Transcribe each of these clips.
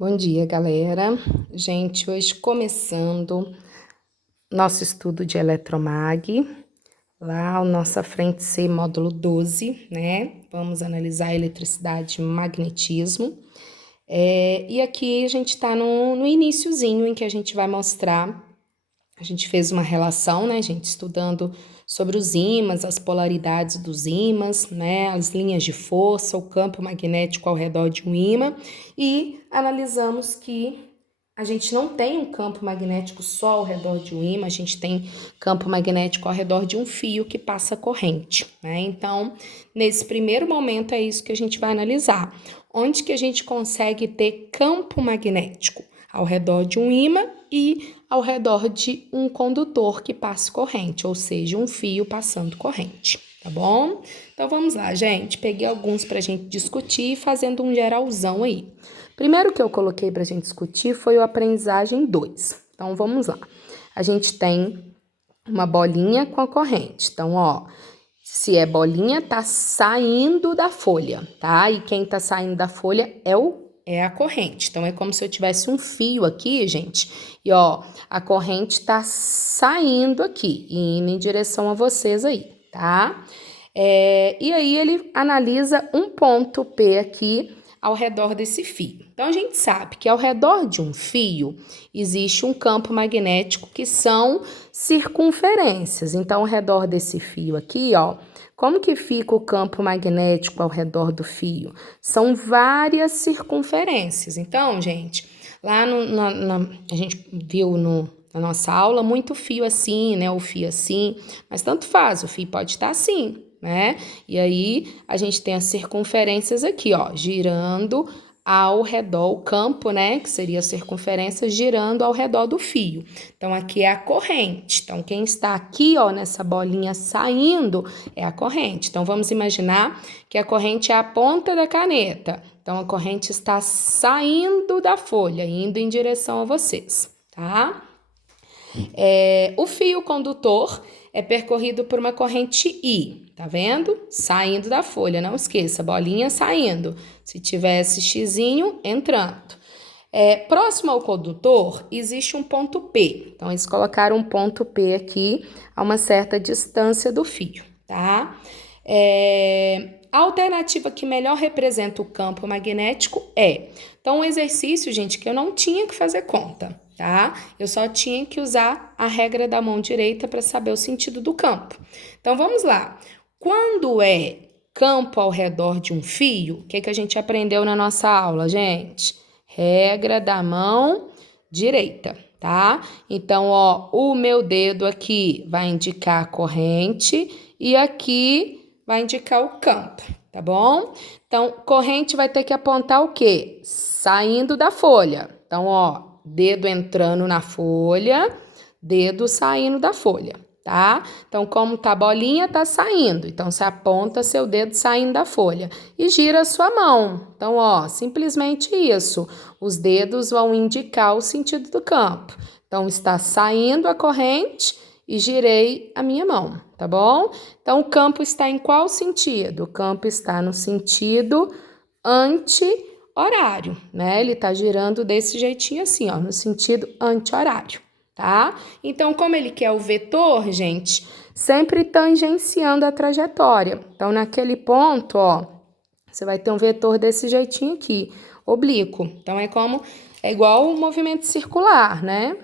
Bom dia, galera. Gente, hoje começando nosso estudo de eletromag, lá o nossa frente C, módulo 12, né? Vamos analisar eletricidade e magnetismo. E aqui a gente tá no iniciozinho em que a gente vai mostrar. A gente fez uma relação, né, gente, estudando sobre os ímãs, as polaridades dos ímãs, né, as linhas de força, o campo magnético ao redor de um ímã, e analisamos que a gente não tem um campo magnético só ao redor de um ímã, a gente tem campo magnético ao redor de um fio que passa corrente, né? Então, nesse primeiro momento é isso que a gente vai analisar. Onde que a gente consegue ter campo magnético? Ao redor de um ímã e ao redor de um condutor que passe corrente, ou seja, um fio passando corrente, tá bom? Então vamos lá, gente. Peguei alguns para a gente discutir, fazendo um geralzão aí. Primeiro que eu coloquei para a gente discutir foi o aprendizagem 2. Então vamos lá. A gente tem uma bolinha com a corrente. Então, ó, se é bolinha, tá saindo da folha, tá? E quem tá saindo da folha é a corrente. Então, é como se eu tivesse um fio aqui, gente. E, ó, a corrente tá saindo aqui e indo em direção a vocês aí, tá? E aí, ele analisa um ponto P aqui ao redor desse fio. Então, a gente sabe que ao redor de um fio existe um campo magnético que são circunferências. Então, ao redor desse fio aqui, ó, como que fica o campo magnético ao redor do fio? São várias circunferências. Então, gente, lá a gente viu na nossa aula muito fio assim, né? O fio assim, mas tanto faz, o fio pode estar assim, né? E aí a gente tem as circunferências aqui, ó, girando ao redor, o campo, né, que seria a circunferência, girando ao redor do fio. Então, aqui é a corrente. Então, quem está aqui, ó, nessa bolinha saindo, é a corrente. Então, vamos imaginar que a corrente é a ponta da caneta. Então, a corrente está saindo da folha, indo em direção a vocês, tá? O fio condutor é percorrido por uma corrente I, tá vendo? Saindo da folha, não esqueça, bolinha saindo. Se tivesse xizinho, entrando. Próximo ao condutor, existe um ponto P. Então, eles colocaram um ponto P aqui a uma certa distância do fio, tá? A alternativa que melhor representa o campo magnético é... Então, um exercício, gente, que eu não tinha que fazer conta, tá? Eu só tinha que usar a regra da mão direita para saber o sentido do campo. Então, vamos lá. Quando é campo ao redor de um fio, o que a gente aprendeu na nossa aula, gente? Regra da mão direita, tá? Então, ó, o meu dedo aqui vai indicar a corrente e aqui vai indicar o campo, tá bom? Então, corrente vai ter que apontar o quê? Saindo da folha. Então, ó, dedo entrando na folha, dedo saindo da folha, tá? Então, como tá a bolinha, tá saindo. Então, você aponta seu dedo saindo da folha e gira a sua mão. Então, ó, simplesmente isso. Os dedos vão indicar o sentido do campo. Então, está saindo a corrente e girei a minha mão, tá bom? Então, o campo está em qual sentido? O campo está no sentido anti-horário, né? Ele tá girando desse jeitinho assim, ó, no sentido anti-horário, tá? Então, como ele quer o vetor, gente, sempre tangenciando a trajetória. Então, naquele ponto, ó, você vai ter um vetor desse jeitinho aqui, oblíquo. Então, é igual o movimento circular, né?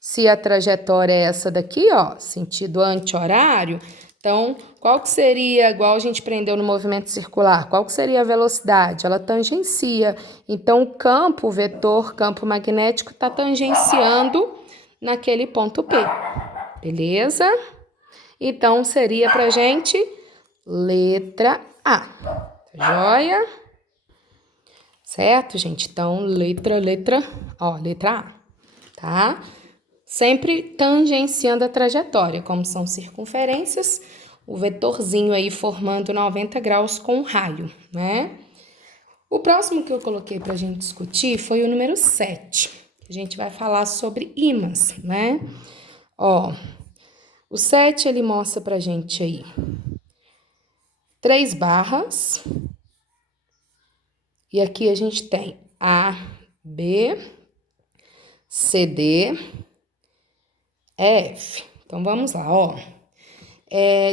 Se a trajetória é essa daqui, ó, sentido anti-horário, então, qual que seria, igual a gente aprendeu no movimento circular, qual que seria a velocidade? Ela tangencia. Então, o campo, o vetor, campo magnético, está tangenciando naquele ponto P. Beleza? Então, seria pra gente letra A. Tá joia? Certo, gente? Então, letra A, tá? Sempre tangenciando a trajetória, como são circunferências, o vetorzinho aí formando 90 graus com um raio, né? O próximo que eu coloquei para a gente discutir foi o número 7. A gente vai falar sobre ímãs, né? Ó, o 7 ele mostra pra gente aí 3 barras. E aqui a gente tem A, B, CD, F. Então, vamos lá, ó.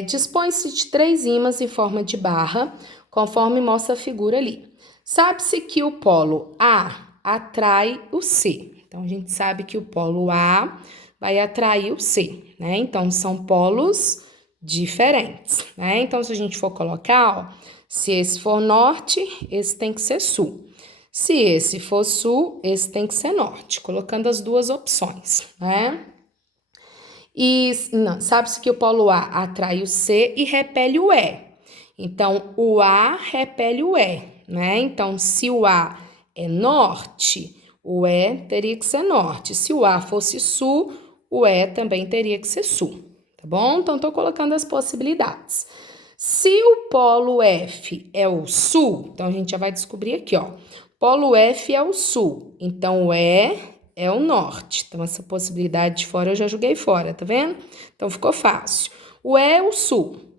Dispõe-se de 3 ímãs em forma de barra, conforme mostra a figura ali. Sabe-se que o polo A atrai o C. Então, a gente sabe que o polo A vai atrair o C, né? Então, são polos diferentes, né? Então, se a gente for colocar, ó, se esse for norte, esse tem que ser sul. Se esse for sul, esse tem que ser norte, colocando as duas opções, né? E sabe-se que o polo A atrai o C e repele o E. Então, o A repele o E, né? Então, se o A é norte, o E teria que ser norte. Se o A fosse sul, o E também teria que ser sul, tá bom? Então, estou colocando as possibilidades. Se o polo F é o sul, então a gente já vai descobrir aqui, ó. Polo F é o sul, então o E é o norte. Então, essa possibilidade de fora eu já joguei fora, tá vendo? Então, ficou fácil. O E é o sul.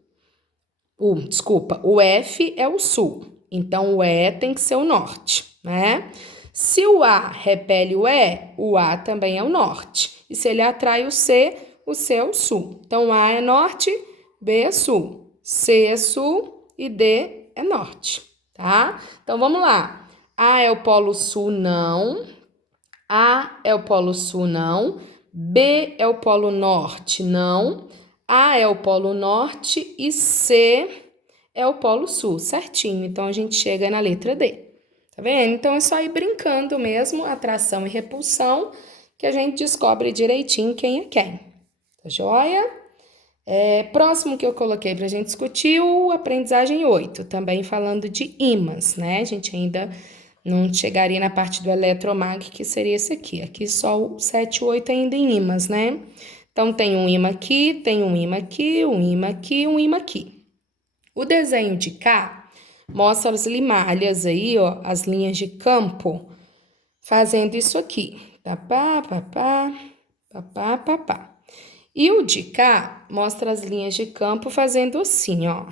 O F é o sul. Então, o E tem que ser o norte, né? Se o A repele o A também é o norte. E se ele atrai o C é o sul. Então, A é norte, B é sul. C é sul e D é norte, tá? Então, vamos lá. A é o polo sul, não. A é o polo sul, não. B é o polo norte, não. A é o polo norte e C é o polo sul, certinho. Então, a gente chega na letra D. Tá vendo? Então, é só ir brincando mesmo, atração e repulsão, que a gente descobre direitinho quem é quem. Tá joia? Próximo que eu coloquei pra gente discutir, o aprendizagem 8, também falando de ímãs, né? A gente ainda não chegaria na parte do eletromag, que seria esse aqui. Aqui só o 7 e 8 ainda em ímãs, né? Então, tem um ímã aqui, tem um ímã aqui, um ímã aqui, um ímã aqui. O desenho de cá mostra as limalhas aí, ó, as linhas de campo, fazendo isso aqui. Papá, papá, papá, papá. E o de cá mostra as linhas de campo fazendo assim, ó.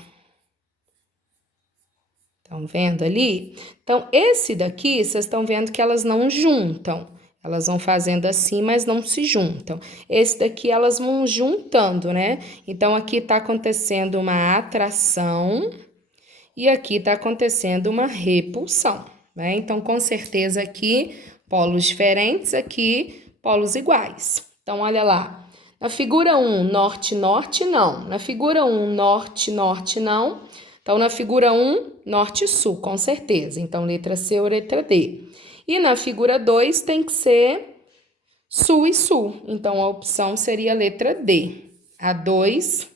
Estão vendo ali? Então, esse daqui, vocês estão vendo que elas não juntam. Elas vão fazendo assim, mas não se juntam. Esse daqui, elas vão juntando, né? Então, aqui está acontecendo uma atração e aqui está acontecendo uma repulsão, né? Então, com certeza aqui, polos diferentes, aqui, polos iguais. Então, olha lá. Na figura 1, norte, norte, não. Na figura 1, norte, norte, não. Então, na figura 1, norte e sul, com certeza. Então, letra C ou letra D. E na figura 2, tem que ser sul e sul. Então, a opção seria a letra D. A 2,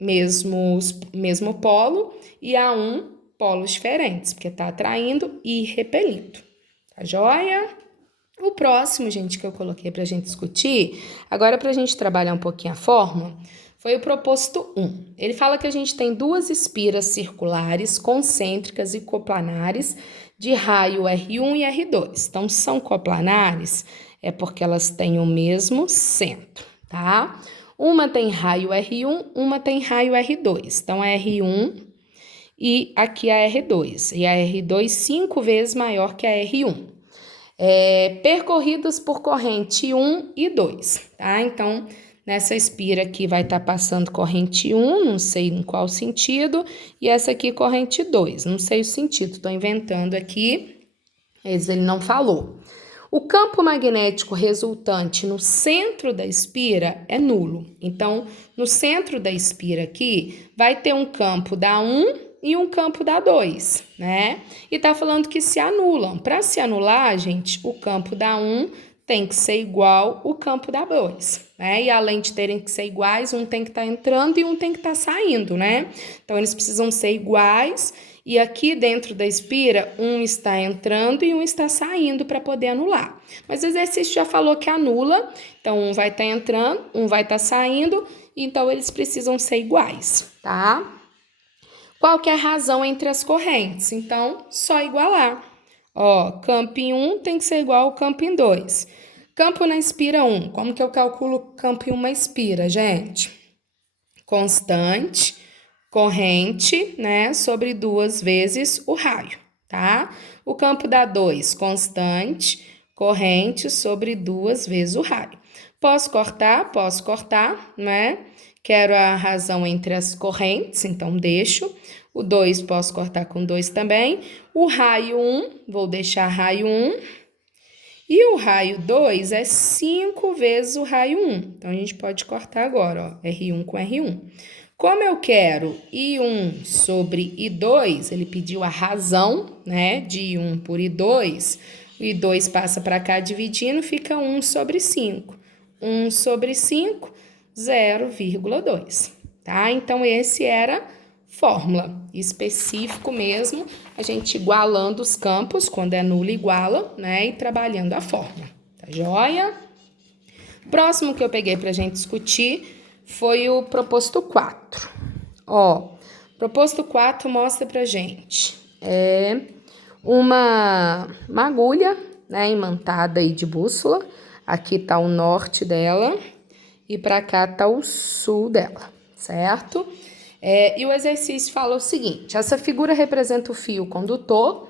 mesmo polo, e a 1, polos diferentes, porque está atraindo e repelindo. Tá joia? O próximo, gente, que eu coloquei para a gente discutir, agora para a gente trabalhar um pouquinho a fórmula, foi o proposto 1. Ele fala que a gente tem 2 espiras circulares, concêntricas e coplanares de raio R1 e R2. Então, são coplanares, é porque elas têm o mesmo centro, tá? Uma tem raio R1, uma tem raio R2. Então, a R1 e aqui a R2. E a R2 5 vezes maior que a R1. Percorridas por corrente 1 e 2, tá? Então, nessa espira aqui vai estar passando corrente 1, não sei em qual sentido, e essa aqui corrente 2, não sei o sentido, estou inventando aqui, mas ele não falou. O campo magnético resultante no centro da espira é nulo. Então, no centro da espira aqui, vai ter um campo da 1 e um campo da 2, né? E tá falando que se anulam. Para se anular, gente, o campo da 1 tem que ser igual o campo da 2, né? E além de terem que ser iguais, um tem que estar entrando e um tem que estar saindo, né? Então, eles precisam ser iguais. E aqui dentro da espira, um está entrando e um está saindo para poder anular. Mas o exercício já falou que anula, então um vai estar entrando, um vai estar saindo, então eles precisam ser iguais, tá? Qual que é a razão entre as correntes? Então, só igualar. Ó, campo em 1 tem que ser igual ao campo em 2. Campo na espira 1, como que eu calculo campo em uma espira, gente? Constante, corrente, né, sobre 2 vezes o raio, tá? O campo da 2, constante, corrente sobre 2 vezes o raio. Posso cortar, né? Quero a razão entre as correntes, então deixo. O 2 posso cortar com 2 também. O raio 1, vou deixar raio 1. E o raio 2 é 5 vezes o raio 1. Então, a gente pode cortar agora, ó, R1 com R1. Como eu quero I1 sobre I2, ele pediu a razão, né, de I1 por I2. O I2 passa para cá dividindo, fica 1 sobre 5. 1 sobre 5, 0,2, tá? Então, esse era fórmula específico mesmo, a gente igualando os campos, quando é nulo iguala, né, e trabalhando a fórmula, tá joia? Próximo que eu peguei pra gente discutir foi o proposto 4. Ó, proposto 4 mostra pra gente, uma agulha, né, imantada aí de bússola, aqui tá o norte dela, e pra cá tá o sul dela, certo? E o exercício fala o seguinte, essa figura representa o fio condutor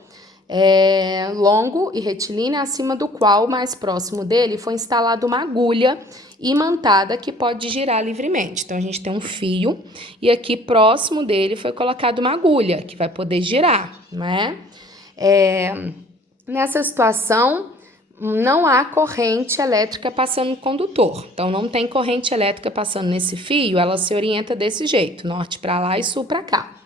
longo e retilíneo, acima do qual, mais próximo dele, foi instalada uma agulha imantada que pode girar livremente. Então, a gente tem um fio e aqui próximo dele foi colocada uma agulha que vai poder girar, né? Nessa situação, não há corrente elétrica passando no condutor. Então, não tem corrente elétrica passando nesse fio, ela se orienta desse jeito, norte para lá e sul para cá.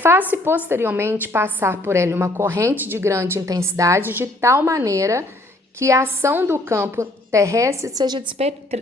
Faz-se posteriormente passar por ele uma corrente de grande intensidade, de tal maneira que a ação do campo terrestre seja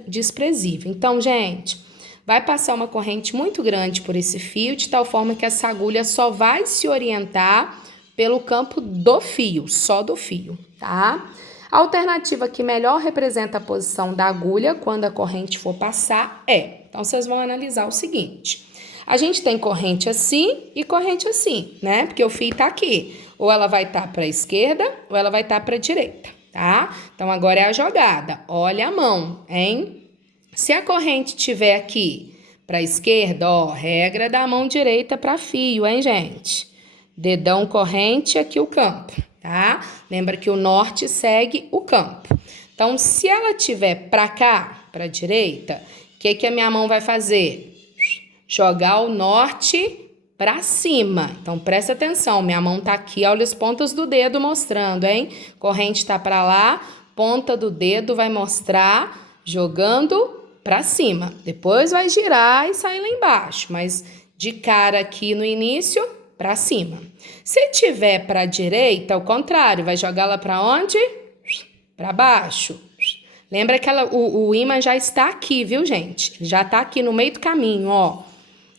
desprezível. Então, gente, vai passar uma corrente muito grande por esse fio, de tal forma que essa agulha só vai se orientar pelo campo do fio, só do fio, tá? A alternativa que melhor representa a posição da agulha quando a corrente for passar então vocês vão analisar o seguinte, a gente tem corrente assim e corrente assim, né? Porque o fio tá aqui, ou ela vai estar para a esquerda ou ela vai estar para a direita, tá? Então agora é a jogada, olha a mão, hein? Se a corrente estiver aqui para a esquerda, ó, regra da mão direita para fio, hein, gente? Dedão corrente, aqui o campo, tá? Lembra que o norte segue o campo. Então, se ela estiver para cá, para a direita, o que a minha mão vai fazer? Jogar o norte para cima. Então, presta atenção, minha mão tá aqui, olha as pontas do dedo mostrando, hein? Corrente tá para lá, ponta do dedo vai mostrar, jogando para cima. Depois vai girar e sair lá embaixo, mas de cara aqui no início, para cima. Se tiver para a direita, ao contrário, vai jogar lá para onde? Para baixo. Lembra que o ímã já está aqui, viu, gente? Já está aqui no meio do caminho, ó,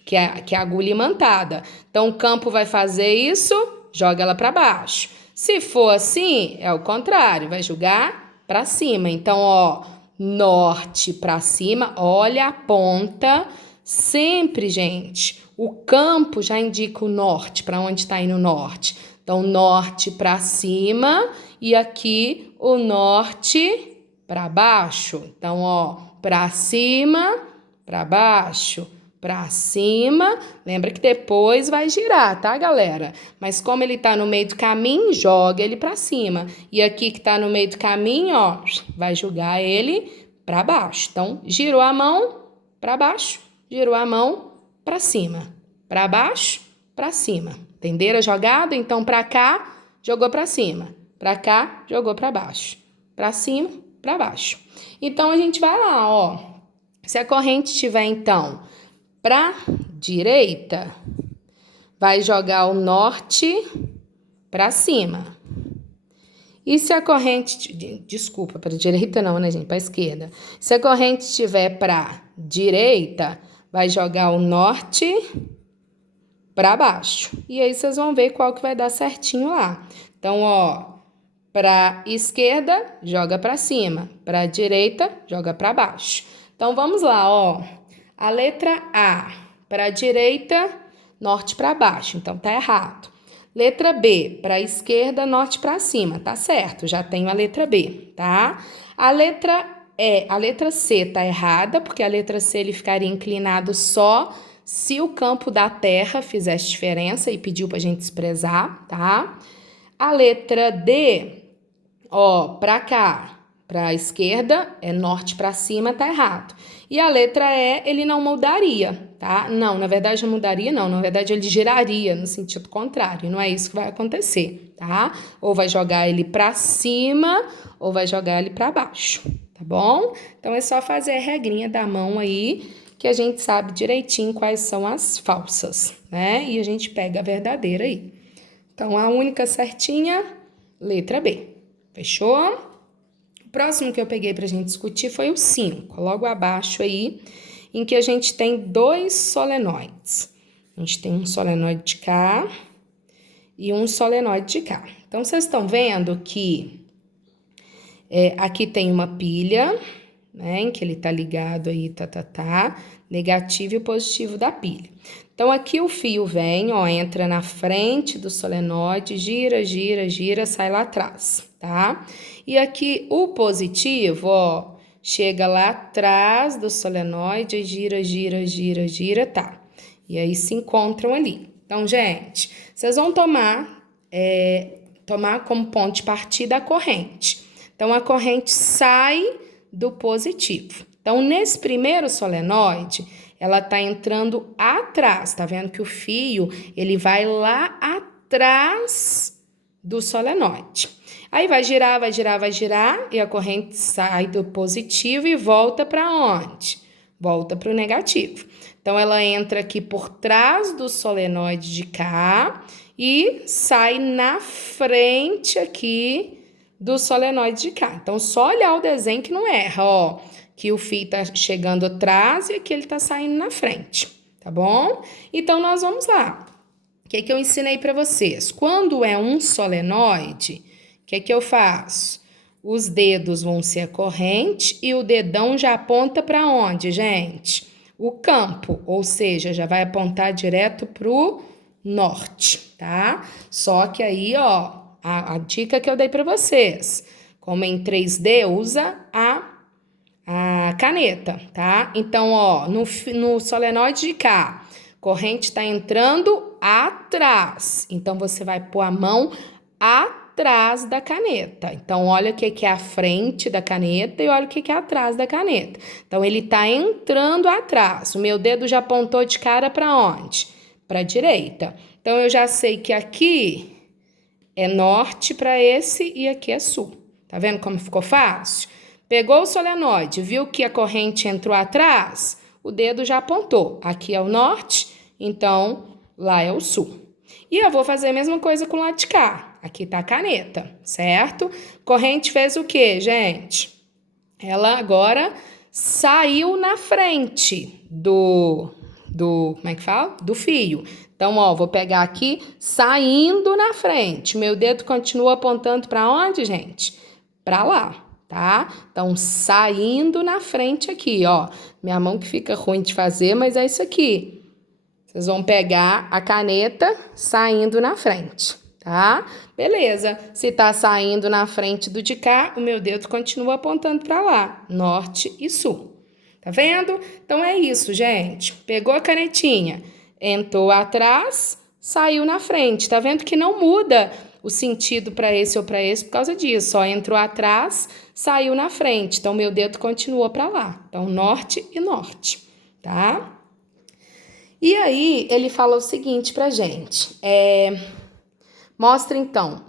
que é a agulha imantada. Então, o campo vai fazer isso, joga ela para baixo. Se for assim, é o contrário, vai jogar para cima. Então, ó, norte para cima, olha a ponta. Sempre, gente, o campo já indica o norte, para onde está indo o norte. Então, norte para cima e aqui o norte para baixo. Então, ó, para cima, para baixo, para cima. Lembra que depois vai girar, tá, galera? Mas como ele tá no meio do caminho, joga ele para cima. E aqui que tá no meio do caminho, ó, vai jogar ele para baixo. Então, girou a mão para baixo, girou a mão para cima, para baixo, para cima. Entenderam a jogada? Então, para cá, jogou para cima, para cá, jogou para baixo, para cima, para baixo. Então, a gente vai lá, ó. Se a corrente estiver, então, para direita, vai jogar o norte para cima. E se a corrente, desculpa, para direita não, né, gente? Para esquerda. Se a corrente estiver para direita, vai jogar o norte para baixo. E aí vocês vão ver qual que vai dar certinho lá. Então, ó, para esquerda, joga para cima. Para direita, joga para baixo. Então, vamos lá, ó. A letra A, para direita, norte para baixo. Então, tá errado. Letra B, para a esquerda, norte para cima. Tá certo, já tenho a letra B, tá? A letra C tá errada, porque a letra C ele ficaria inclinado só se o campo da Terra fizesse diferença e pediu pra gente desprezar, tá? A letra D, Ó, pra cá, pra esquerda, é norte pra cima, tá errado. E a letra E, ele não mudaria, tá? Não, na verdade não mudaria, não. Na verdade ele giraria no sentido contrário. Não é isso que vai acontecer, tá? Ou vai jogar ele pra cima, ou vai jogar ele pra baixo, tá bom? Então é só fazer a regrinha da mão aí, que a gente sabe direitinho quais são as falsas, né? E a gente pega a verdadeira aí. Então a única certinha, letra B. Fechou? O próximo que eu peguei pra gente discutir foi o 5, logo abaixo aí, em que a gente tem 2 solenoides. A gente tem um solenoide de cá e um solenoide de cá. Então, vocês estão vendo que aqui tem uma pilha, né, em que ele tá ligado aí, negativo e positivo da pilha. Então, aqui o fio vem, ó, entra na frente do solenoide, gira, gira, gira, sai lá atrás, tá? E aqui o positivo, ó, chega lá atrás do solenoide, gira, gira, gira, gira, tá? E aí se encontram ali. Então, gente, vocês vão tomar como ponto de partida a corrente. Então, a corrente sai do positivo. Então, nesse primeiro solenoide, ela tá entrando atrás, tá vendo que o fio, ele vai lá atrás do solenoide. Aí vai girar, vai girar, vai girar, e a corrente sai do positivo e volta para onde? Volta para o negativo. Então, ela entra aqui por trás do solenoide de cá e sai na frente aqui do solenoide de cá. Então, só olhar o desenho que não erra, ó. Que o fio tá chegando atrás e aqui ele tá saindo na frente, tá bom? Então, nós vamos lá. O que eu ensinei para vocês? Quando é um solenoide, o que eu faço? Os dedos vão ser a corrente e o dedão já aponta para onde, gente? O campo, ou seja, já vai apontar direto pro norte, tá? Só que aí, ó, a dica que eu dei para vocês, como em 3D, usa a caneta, tá? Então, ó, no solenoide de cá, corrente está entrando atrás. Então, você vai pôr a mão atrás da caneta. Então, olha o que é a frente da caneta e olha o que é atrás da caneta. Então, ele está entrando atrás. O meu dedo já apontou de cara para onde? Para a direita. Então, eu já sei que aqui é norte para esse e aqui é sul. Tá vendo como ficou fácil? Pegou o solenoide, viu que a corrente entrou atrás? O dedo já apontou. Aqui é o norte, então lá é o sul. E eu vou fazer a mesma coisa com o lado de cá. Aqui tá a caneta, certo? Corrente fez o quê, gente? Ela agora saiu na frente como é que fala? Do fio. Então, ó, vou pegar aqui, saindo na frente. Meu dedo continua apontando para onde, gente? Para lá, tá? Então, saindo na frente aqui, ó. Minha mão que fica ruim de fazer, mas é isso aqui. Vocês vão pegar a caneta saindo na frente, tá? Beleza. Se tá saindo na frente do de cá, o meu dedo continua apontando para lá, norte e sul. Tá vendo? Então é isso, gente. Pegou a canetinha, entrou atrás, saiu na frente. Tá vendo que não muda o sentido para esse ou para esse por causa disso. Só entrou atrás, saiu na frente. Então, meu dedo continuou para lá. Então, norte e norte, tá? E aí, ele fala o seguinte pra gente. Mostra, então,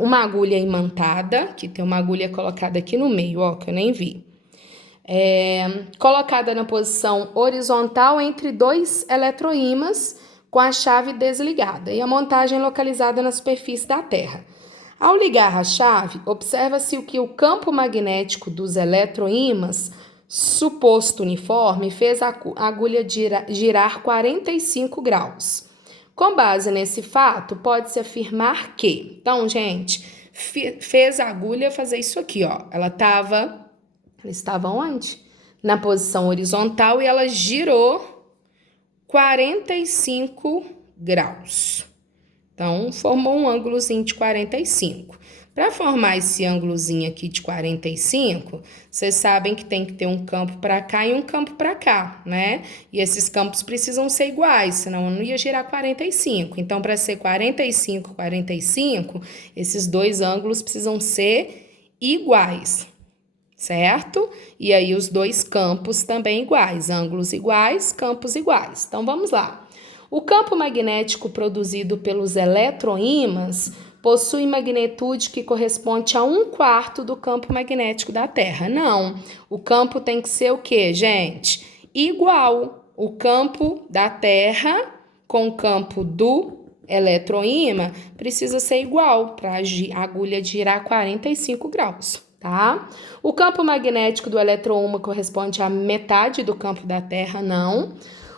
uma agulha imantada, que tem uma agulha colocada aqui no meio, ó, que eu nem vi. Colocada na posição horizontal entre 2 eletroímãs com a chave desligada e a montagem localizada na superfície da Terra. Ao ligar a chave, observa-se que o campo magnético dos eletroímãs, suposto uniforme, fez a agulha girar 45 graus. Com base nesse fato, pode-se afirmar que... Então, gente, fez a agulha fazer isso aqui, ó. Ela estava onde? Na posição horizontal e ela girou 45 graus. Então, formou um ângulozinho de 45. Para formar esse ângulozinho aqui de 45, vocês sabem que tem que ter um campo para cá e um campo para cá, né? E esses campos precisam ser iguais, senão não ia girar 45. Então, para ser 45, 45, esses dois ângulos precisam ser iguais, certo? E aí os dois campos também iguais, ângulos iguais, campos iguais. Então vamos lá. O campo magnético produzido pelos eletroímãs possui magnitude que corresponde a 1/4 do campo magnético da Terra. Não, o campo tem que ser o quê, gente? Igual. O campo da Terra com o campo do eletroímã precisa ser igual para a agulha girar 45 graus, tá? O campo magnético do eletroímã corresponde à metade do campo da Terra, não.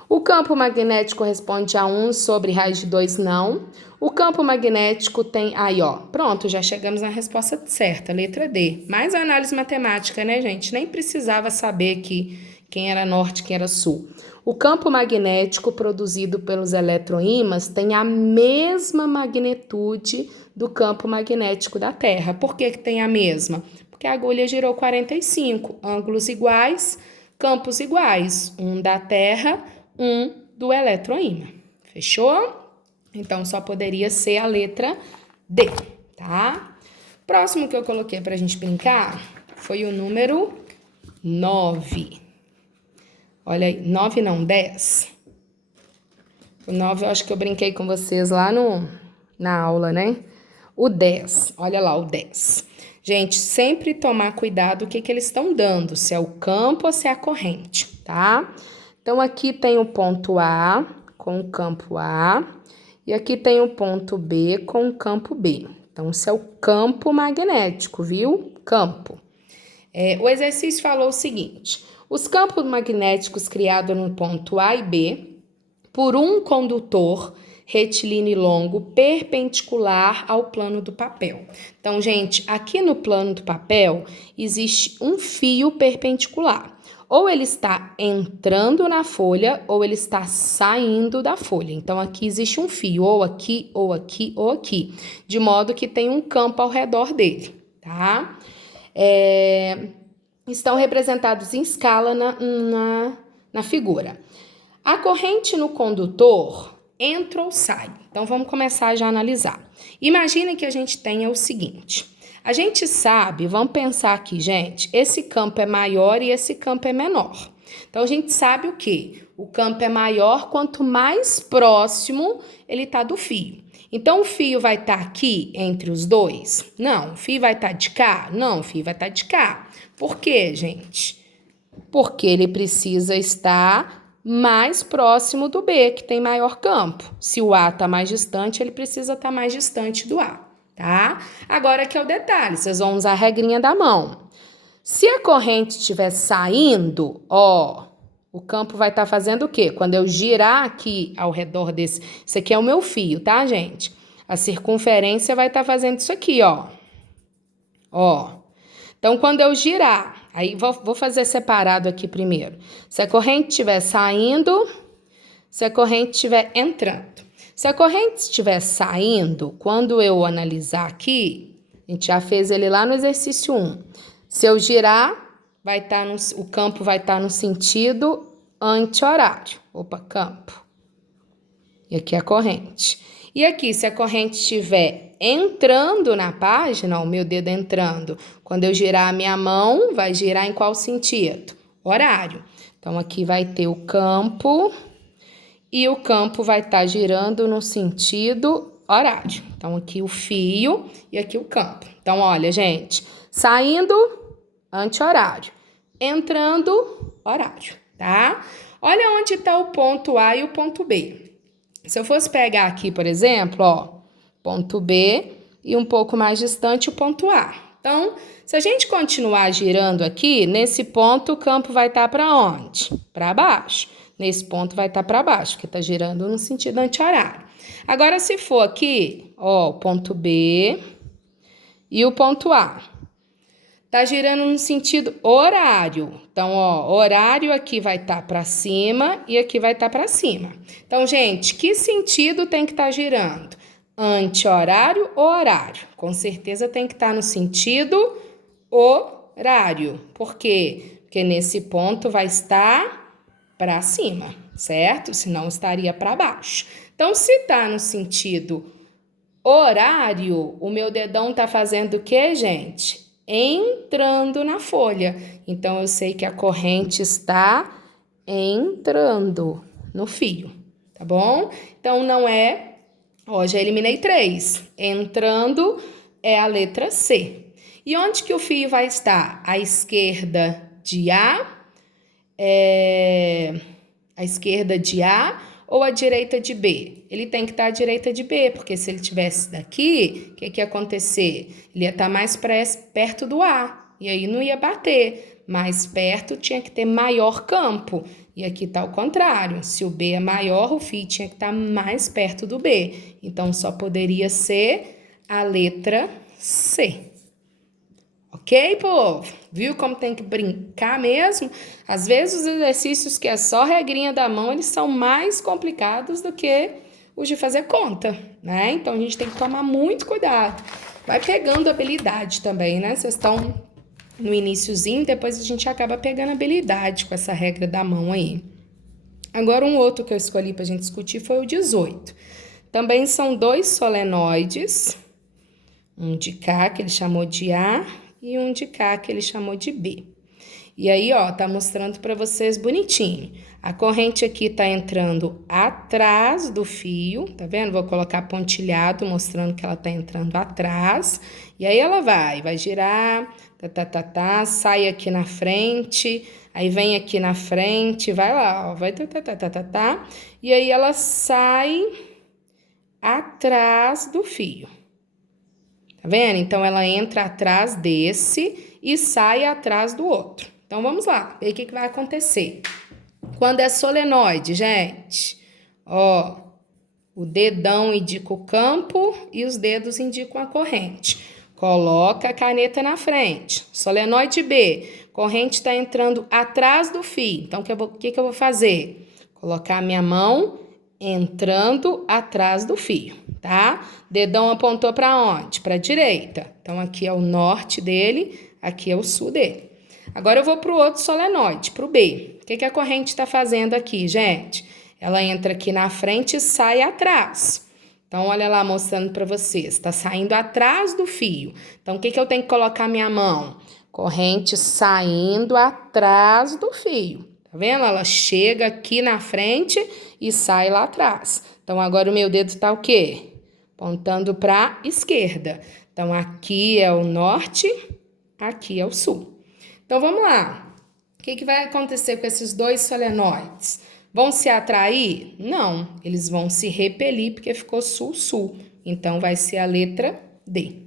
O campo magnético corresponde a 1 sobre raiz de 2, não. O campo magnético tem... Aí, ó, pronto, já chegamos na resposta certa, letra D. Mais a análise matemática, né, gente? Nem precisava saber que quem era norte, quem era sul. O campo magnético produzido pelos eletroímãs tem a mesma magnitude do campo magnético da Terra. Por que tem a mesma? Porque a agulha girou 45, ângulos iguais, campos iguais, um da Terra, um do eletroímã. Fechou? Então, só poderia ser a letra D, tá? Próximo que eu coloquei pra gente brincar foi o número 9. Olha aí, 9 não, 10. O 9 eu acho que eu brinquei com vocês lá na aula, né? O 10, olha lá o 10. Gente, sempre tomar cuidado o que eles estão dando, se é o campo ou se é a corrente, tá? Então, aqui tem o ponto A com o campo A e aqui tem o ponto B com o campo B. Então, isso é o campo magnético, viu? Campo. O exercício falou o seguinte: os campos magnéticos criados no ponto A e B por um condutor retilíneo e longo perpendicular ao plano do papel. Então, gente, aqui no plano do papel existe um fio perpendicular. Ou ele está entrando na folha, ou ele está saindo da folha. Então, aqui existe um fio, ou aqui, ou aqui, ou aqui. De modo que tem um campo ao redor dele, tá? Estão representados em escala na figura. A corrente no condutor entra ou sai. Então, vamos começar já a analisar. Imaginem que a gente tenha o seguinte. A gente sabe, vamos pensar aqui, gente, esse campo é maior e esse campo é menor. Então, a gente sabe o quê? O campo é maior quanto mais próximo ele está do fio. Então, o fio vai estar aqui entre os dois? Não. O fio vai estar de cá? Não, o fio vai estar de cá. Por quê, gente? Porque ele precisa estar mais próximo do B, que tem maior campo. Se o A está mais distante, ele precisa estar mais distante do A, tá? Agora aqui é o detalhe, vocês vão usar a regrinha da mão. Se a corrente estiver saindo, ó, o campo vai estar fazendo o quê? Quando eu girar aqui ao redor desse... Isso aqui é o meu fio, tá, gente? A circunferência vai estar fazendo isso aqui, ó. Ó. Então, quando eu girar... Aí, vou fazer separado aqui primeiro. Se a corrente estiver saindo, se a corrente estiver entrando. Se a corrente estiver saindo, quando eu analisar aqui, a gente já fez ele lá no exercício 1. Se eu girar, o campo vai estar no sentido anti-horário. Opa, campo. E aqui a corrente. E aqui, se a corrente estiver entrando na página, o meu dedo entrando, quando eu girar a minha mão, vai girar em qual sentido? Horário. Então, aqui vai ter o campo e o campo vai estar girando no sentido horário. Então, aqui o fio e aqui o campo. Então, olha, gente, saindo, anti-horário. Entrando, horário, tá? Olha onde está o ponto A e o ponto B. Se eu fosse pegar aqui, por exemplo, ó, ponto B e um pouco mais distante o ponto A. Então, se a gente continuar girando aqui, nesse ponto o campo vai estar para onde? Para baixo. Nesse ponto vai estar para baixo, porque está girando no sentido anti-horário. Agora, se for aqui, ó, o ponto B e o ponto A. Tá girando no sentido horário. Então, ó, horário aqui vai estar para cima e aqui vai estar para cima. Então, gente, que sentido tem que estar girando? Anti-horário ou horário? Com certeza tem que estar no sentido horário. Por quê? Porque nesse ponto vai estar para cima, certo? Senão estaria para baixo. Então, se está no sentido horário, o meu dedão tá fazendo o quê, gente? entrando na folha. Então, eu sei que a corrente está entrando no fio, tá bom? Então, não é... Ó, já eliminei 3. Entrando é a letra C. E onde que o fio vai estar? À esquerda de A, à esquerda de A ou à direita de B? Ele tem que estar à direita de B, porque se ele tivesse daqui, o que ia acontecer? Ele ia estar mais perto do A, e aí não ia bater. Mais perto tinha que ter maior campo, e aqui está o contrário. Se o B é maior, o fio tinha que estar mais perto do B. Então, só poderia ser a letra C. Ok, povo? Viu como tem que brincar mesmo? Às vezes os exercícios que é só regrinha da mão, eles são mais complicados do que os de fazer conta, né? Então, a gente tem que tomar muito cuidado. Vai pegando habilidade também, né? Vocês estão no iniciozinho, depois a gente acaba pegando habilidade com essa regra da mão aí. Agora, um outro que eu escolhi para a gente discutir foi o 18. Também são 2 solenoides, um de cá que ele chamou de A e um de cá que ele chamou de B. E aí, ó, tá mostrando para vocês bonitinho. A corrente aqui tá entrando atrás do fio, tá vendo? Vou colocar pontilhado, mostrando que ela tá entrando atrás. E aí ela vai girar, sai aqui na frente, aí vem aqui na frente, vai lá, ó, vai e aí ela sai atrás do fio. Tá vendo? Então, ela entra atrás desse e sai atrás do outro. Então, vamos lá. E aí, o que vai acontecer? Quando é solenoide, gente, ó, o dedão indica o campo e os dedos indicam a corrente. Coloca a caneta na frente. Solenoide B, corrente está entrando atrás do fio. Então, o que eu vou fazer? Colocar a minha mão entrando atrás do fio, tá? Dedão apontou para onde? Para a direita. Então, aqui é o norte dele, aqui é o sul dele. Agora, eu vou para o outro solenoide, para o B. O que a corrente está fazendo aqui, gente? Ela entra aqui na frente e sai atrás. Então, olha lá mostrando para vocês. Está saindo atrás do fio. Então, o que eu tenho que colocar minha mão? Corrente saindo atrás do fio. Tá vendo? Ela chega aqui na frente e sai lá atrás. Então, agora o meu dedo tá o quê? Apontando para a esquerda. Então, aqui é o norte, aqui é o sul. Então, vamos lá. O que vai acontecer com esses 2 solenoides? Vão se atrair? Não, eles vão se repelir porque ficou sul-sul. Então, vai ser a letra D.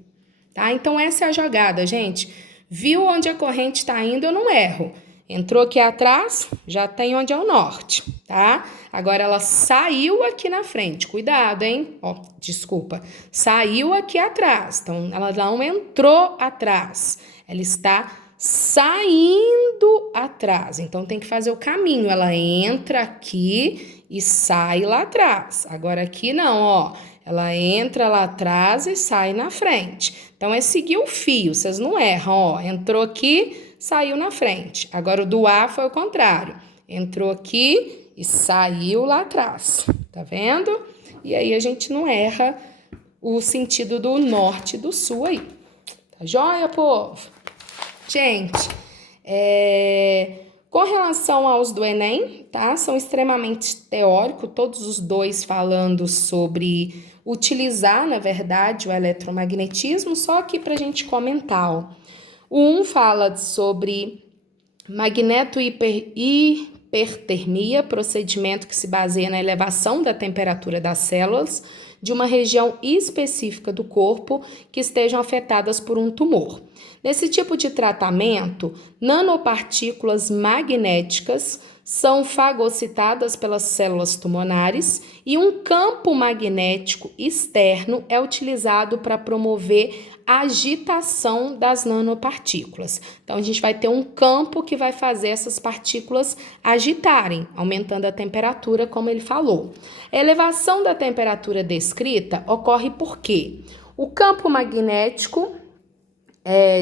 Tá? Então, essa é a jogada, gente. Viu onde a corrente está indo, eu não erro. Entrou aqui atrás, já tem onde é o norte, tá? Agora, ela saiu aqui na frente. Cuidado, hein? Ó, desculpa. Saiu aqui atrás. Então, ela não entrou atrás. Ela está saindo atrás. Então, tem que fazer o caminho. Ela entra aqui e sai lá atrás. Agora, aqui não, ó. Ela entra lá atrás e sai na frente. Então, é seguir o fio. Vocês não erram, ó. Entrou aqui, saiu na frente. Agora, o do A foi o contrário. Entrou aqui e saiu lá atrás. Tá vendo? E aí, a gente não erra o sentido do norte e do sul aí. Tá joia, povo? Gente, com relação aos do Enem, tá? São extremamente teóricos, todos os 2 falando sobre utilizar, na verdade, o eletromagnetismo, só aqui pra gente comentar, ó. O 1 fala sobre magneto-hipertermia, procedimento que se baseia na elevação da temperatura das células de uma região específica do corpo que estejam afetadas por um tumor. Nesse tipo de tratamento, nanopartículas magnéticas são fagocitadas pelas células tumorares e um campo magnético externo é utilizado para promover a agitação das nanopartículas. Então, a gente vai ter um campo que vai fazer essas partículas agitarem, aumentando a temperatura, como ele falou. A elevação da temperatura descrita ocorre porque o campo magnético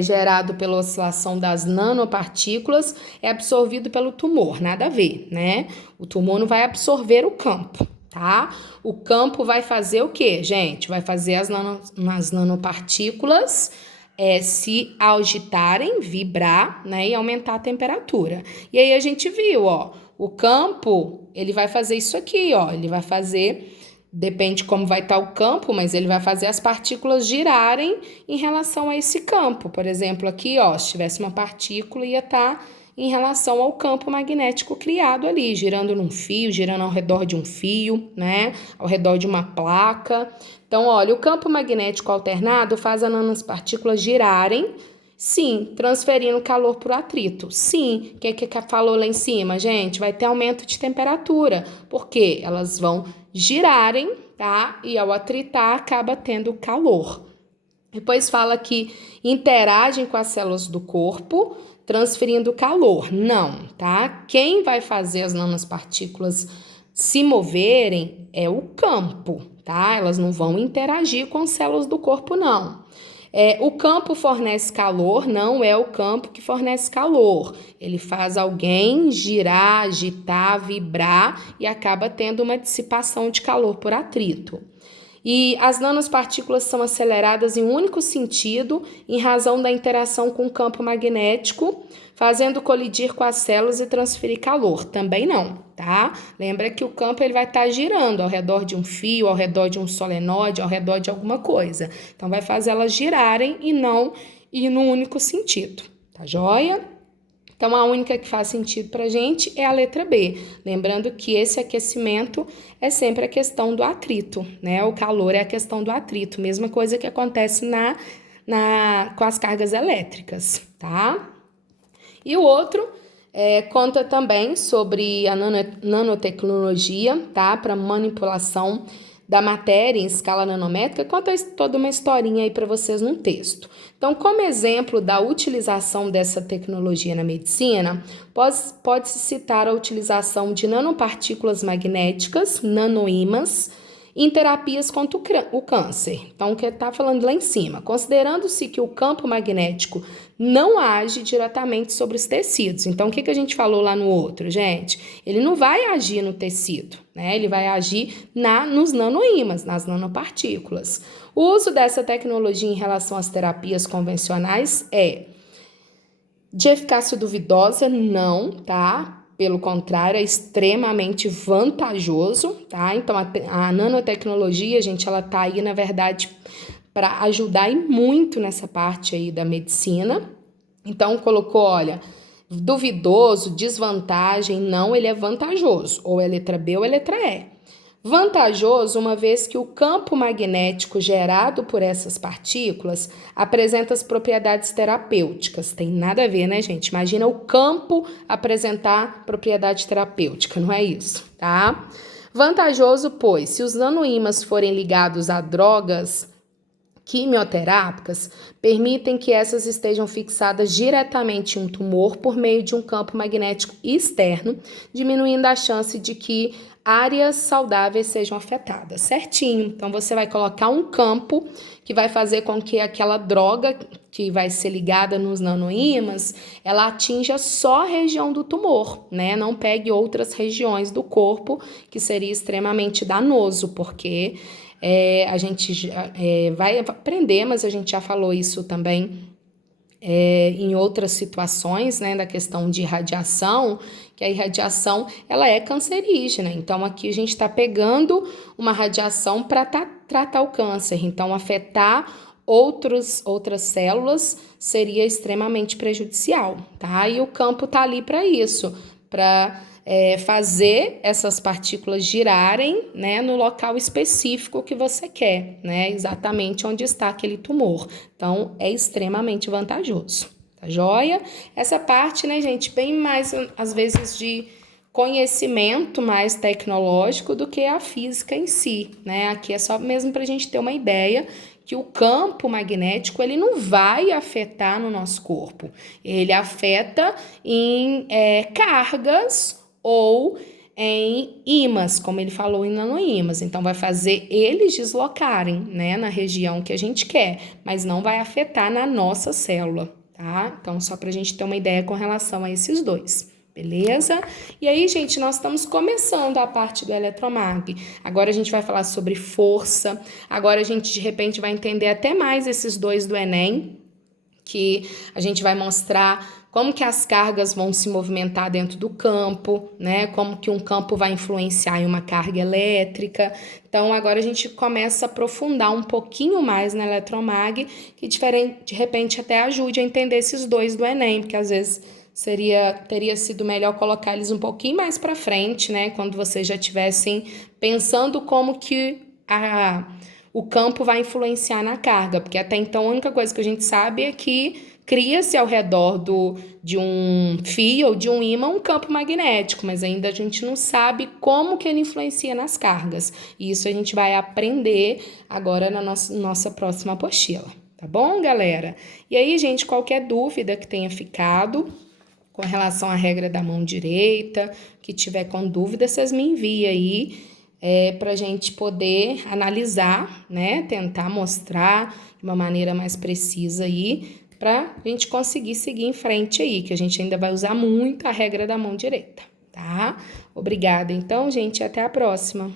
gerado pela oscilação das nanopartículas é absorvido pelo tumor, nada a ver, né? O tumor não vai absorver o campo, tá? O campo vai fazer o quê, gente? Vai fazer as nanopartículas se agitarem, vibrar, né, e aumentar a temperatura. E aí a gente viu, ó, o campo, ele vai fazer isso aqui, ó, ele vai fazer, depende como vai estar o campo, mas ele vai fazer as partículas girarem em relação a esse campo. Por exemplo, aqui, ó, se tivesse uma partícula, ia estar em relação ao campo magnético criado ali, girando num fio, girando ao redor de um fio, né, ao redor de uma placa. Então, olha, o campo magnético alternado faz as nanopartículas girarem, sim, transferindo calor para o atrito. Sim, o que falou lá em cima, gente? Vai ter aumento de temperatura, porque elas vão girarem, tá? E ao atritar, acaba tendo calor. Depois fala que interagem com as células do corpo, transferindo calor. Não, tá? Quem vai fazer as nanopartículas se moverem é o campo, tá? Elas não vão interagir com as células do corpo, não. O campo fornece calor, não é o campo que fornece calor. Ele faz alguém girar, agitar, vibrar e acaba tendo uma dissipação de calor por atrito. E as nanopartículas são aceleradas em um único sentido, em razão da interação com o campo magnético, fazendo colidir com as células e transferir calor. Também não, tá? Lembra que o campo ele vai estar girando ao redor de um fio, ao redor de um solenoide, ao redor de alguma coisa. Então, vai fazer elas girarem e não ir num único sentido, tá joia? Então, a única que faz sentido para a gente é a letra B. Lembrando que esse aquecimento é sempre a questão do atrito, né? O calor é a questão do atrito, mesma coisa que acontece com as cargas elétricas, tá? E o outro conta também sobre a nanotecnologia, tá? Para manipulação da matéria em escala nanométrica, conta toda uma historinha aí para vocês num texto. Então, como exemplo da utilização dessa tecnologia na medicina, pode-se citar a utilização de nanopartículas magnéticas, nanoímãs, em terapias contra o câncer. Então, o que está falando lá em cima? Considerando-se que o campo magnético não age diretamente sobre os tecidos. Então, o que a gente falou lá no outro, gente? Ele não vai agir no tecido, né? Ele vai agir nos nanoímãs, nas nanopartículas. O uso dessa tecnologia em relação às terapias convencionais é de eficácia duvidosa? Não, tá? Pelo contrário, é extremamente vantajoso, tá? Então, a nanotecnologia, gente, ela tá aí, na verdade, para ajudar e muito nessa parte aí da medicina. Então, colocou, olha, duvidoso, desvantagem, não, ele é vantajoso. Ou é letra B ou é letra E. Vantajoso, uma vez que o campo magnético gerado por essas partículas apresenta as propriedades terapêuticas. Tem nada a ver, né, gente? Imagina o campo apresentar propriedade terapêutica, não é isso, tá? Vantajoso, pois, se os nanoímãs forem ligados a drogas quimioterápicas, permitem que essas estejam fixadas diretamente em um tumor por meio de um campo magnético externo, diminuindo a chance de que áreas saudáveis sejam afetadas, certinho. Então, você vai colocar um campo que vai fazer com que aquela droga que vai ser ligada nos nanoímãs, ela atinja só a região do tumor, né? Não pegue outras regiões do corpo, que seria extremamente danoso, porque a gente vai aprender, mas a gente já falou isso também em outras situações, né, da questão de radiação, que a irradiação, ela é cancerígena. Então, aqui a gente está pegando uma radiação para tratar o câncer. Então, afetar outras células seria extremamente prejudicial, tá? E o campo tá ali para isso, para fazer essas partículas girarem, né, no local específico que você quer, né, exatamente onde está aquele tumor. Então, é extremamente vantajoso, tá joia? Essa parte, né, gente, bem mais, às vezes, de conhecimento mais tecnológico do que a física em si, né? Aqui é só mesmo para a gente ter uma ideia que o campo magnético, ele não vai afetar no nosso corpo. Ele afeta em cargas ou em ímãs, como ele falou em nanoímãs. Então, vai fazer eles deslocarem, né, na região que a gente quer, mas não vai afetar na nossa célula, tá? Então, só para a gente ter uma ideia com relação a esses dois. Beleza? E aí, gente, nós estamos começando a parte do eletromag. Agora a gente vai falar sobre força. Agora a gente, de repente, vai entender até mais esses dois do Enem. que a gente vai mostrar como que as cargas vão se movimentar dentro do campo, né? Como que um campo vai influenciar em uma carga elétrica. Então, agora a gente começa a aprofundar um pouquinho mais na eletromag, que de repente até ajude a entender esses dois do Enem, porque às vezes teria sido melhor colocar eles um pouquinho mais para frente, né? Quando vocês já estivessem pensando como que o campo vai influenciar na carga, porque até então a única coisa que a gente sabe é que cria-se ao redor de um fio ou de um ímã um campo magnético, mas ainda a gente não sabe como que ele influencia nas cargas. E isso a gente vai aprender agora na nossa próxima apostila. Tá bom, galera? E aí, gente, qualquer dúvida que tenha ficado com relação à regra da mão direita, que tiver com dúvida, vocês me enviam aí para a gente poder analisar, né? Tentar mostrar de uma maneira mais precisa aí, para a gente conseguir seguir em frente aí, que a gente ainda vai usar muito a regra da mão direita, tá? Obrigada, então, gente, até a próxima.